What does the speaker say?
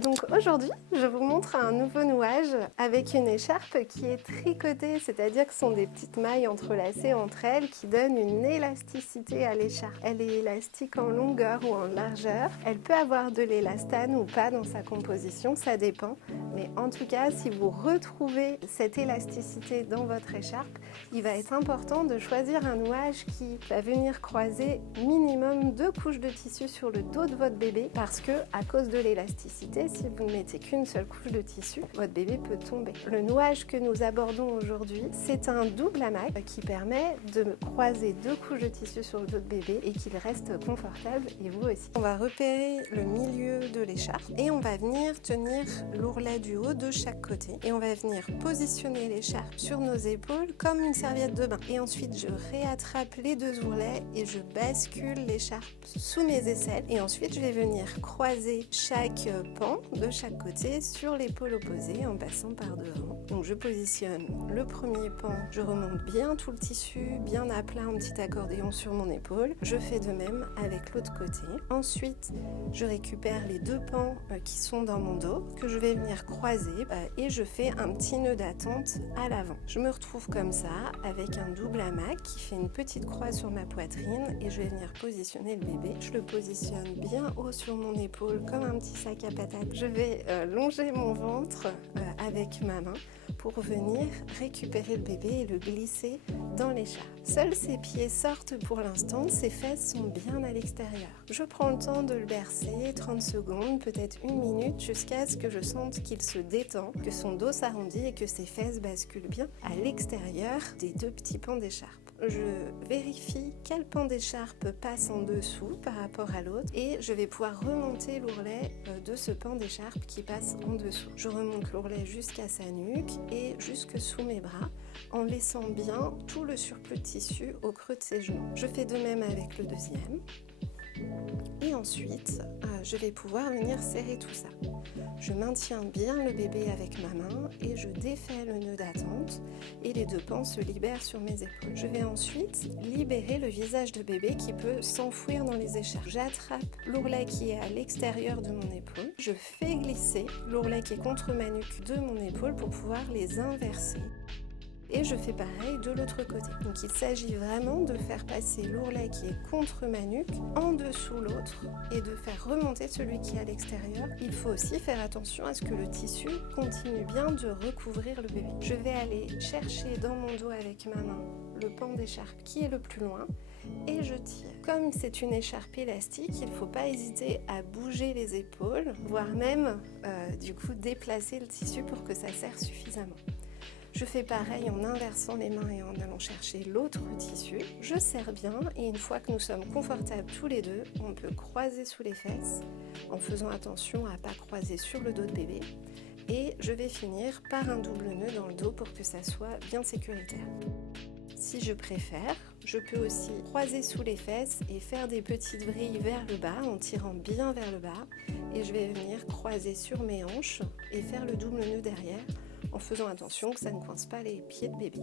Donc aujourd'hui, je vous montre un nouveau nouage avec une écharpe qui est tricotée, c'est-à-dire que ce sont des petites mailles entrelacées entre elles qui donnent une élasticité à l'écharpe. Elle est élastique en longueur ou en largeur. Elle peut avoir de l'élastane ou pas dans sa composition, ça dépend. Mais en tout cas, si vous retrouvez cette élasticité dans votre écharpe, il va être important de choisir un nouage qui va venir croiser minimum 2 couches de tissu sur le dos de votre bébé parce que, à cause de l'élasticité, si vous ne mettez qu'une seule couche de tissu, votre bébé peut tomber. Le nouage que nous abordons aujourd'hui, c'est un double hamac qui permet de croiser 2 couches de tissu sur le dos de bébé et qu'il reste confortable et vous aussi. On va repérer le milieu de l'écharpe et on va venir tenir l'ourlet du haut de chaque côté et on va venir positionner l'écharpe sur nos épaules comme une serviette de bain. Et ensuite, je réattrape les 2 ourlets et je bascule l'écharpe sous mes aisselles et ensuite je vais venir croiser chaque pan de chaque côté sur l'épaule opposée en passant par devant. Donc je positionne le premier pan, je remonte bien tout le tissu, bien à plat, un petit accordéon sur mon épaule. Je fais de même avec l'autre côté. Ensuite, je récupère les 2 pans qui sont dans mon dos que je vais venir croiser et je fais un petit nœud d'attente à l'avant. Je me retrouve comme ça avec un double hamac qui fait une petite croix sur ma poitrine et je vais venir positionner le bébé. Je le positionne bien haut sur mon épaule comme un petit sac à patates. Je vais longer mon ventre avec ma main pour venir récupérer le bébé et le glisser dans l'écharpe. Seuls ses pieds sortent pour l'instant, ses fesses sont bien à l'extérieur. Je prends le temps de le bercer, 30 secondes, peut-être 1 minute, jusqu'à ce que je sente qu'il se détend, que son dos s'arrondit et que ses fesses basculent bien à l'extérieur des 2 petits pans d'écharpe. Je vérifie quel pan d'écharpe passe en dessous par rapport à l'autre et je vais pouvoir remonter l'ourlet de ce pan d'écharpe qui passe en dessous. Je remonte l'ourlet jusqu'à sa nuque et jusque sous mes bras en laissant bien tout le surplus de tissu au creux de ses genoux. Je fais de même avec le deuxième. Et ensuite, je vais pouvoir venir serrer tout ça. Je maintiens bien le bébé avec ma main et je défais le nœud d'attente et les 2 pans se libèrent sur mes épaules. Je vais ensuite libérer le visage de bébé qui peut s'enfouir dans les écharpes. J'attrape l'ourlet qui est à l'extérieur de mon épaule. Je fais glisser l'ourlet qui est contre ma nuque de mon épaule pour pouvoir les inverser. Et je fais pareil de l'autre côté. Donc il s'agit vraiment de faire passer l'ourlet qui est contre ma nuque en dessous l'autre et de faire remonter celui qui est à l'extérieur. Il faut aussi faire attention à ce que le tissu continue bien de recouvrir le bébé. Je vais aller chercher dans mon dos avec ma main le pan d'écharpe qui est le plus loin et je tire. Comme c'est une écharpe élastique, il ne faut pas hésiter à bouger les épaules, voire même du coup déplacer le tissu pour que ça serre suffisamment. Je fais pareil en inversant les mains et en allant chercher l'autre tissu. Je serre bien et une fois que nous sommes confortables tous les deux, on peut croiser sous les fesses en faisant attention à ne pas croiser sur le dos de bébé. Et je vais finir par un double nœud dans le dos pour que ça soit bien sécuritaire. Si je préfère, je peux aussi croiser sous les fesses et faire des petites vrilles vers le bas en tirant bien vers le bas. Et je vais venir croiser sur mes hanches et faire le double nœud derrière en faisant attention que ça ne coince pas les pieds de bébé.